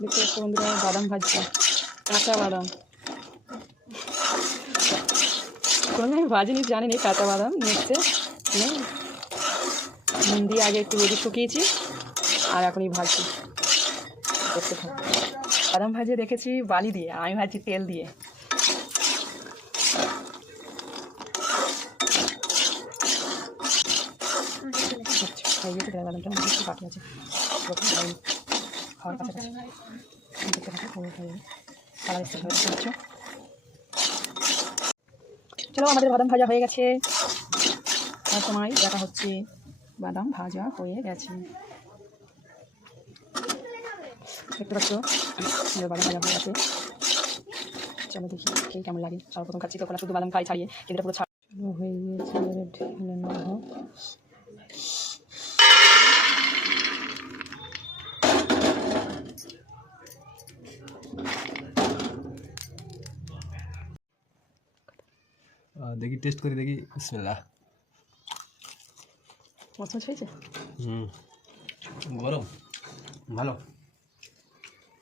দেখতে পাচ্ছ বন্ধুরা, বাদাম ভাজছে, কাঁচা বাদাম। কোনো আমি ভাজিনি, জানিনি কাঁচা বাদাম নিচ্ছে। নুন দিয়ে আগে একটু রোদে শুকিয়েছি, আর এখনই ভাজছি। দেখতে থাক। বাদাম ভাজিয়ে দেখেছি বালি দিয়ে, আমি ভাজছি তেল দিয়ে। বাদামটা একটু বাকি আছে, খাওয়ার কাছাকাছি। দেখতে থাকো, কালার এসে হচ্ছে। চলো, আমাদের বাদাম ভাজা হয়ে গেছে। তার সময় দেখা হচ্ছে বাদাম ভাজা হয়ে গেছে। দেখতে পাচ্ছ বাদাম ভাজা হয়ে গেছে। চলো দেখি খেয়ে কেমন লাগে। সর্বপ্রথম খাচ্ছি তো, শুধু বাদাম খাই ছাড়িয়ে, কিন্তু পুরো হয়ে গিয়েছে। দেখি টেস্ট করে দেখি। বিসমিল্লাহ। মচমচ হয়েছে। গরম ভালো।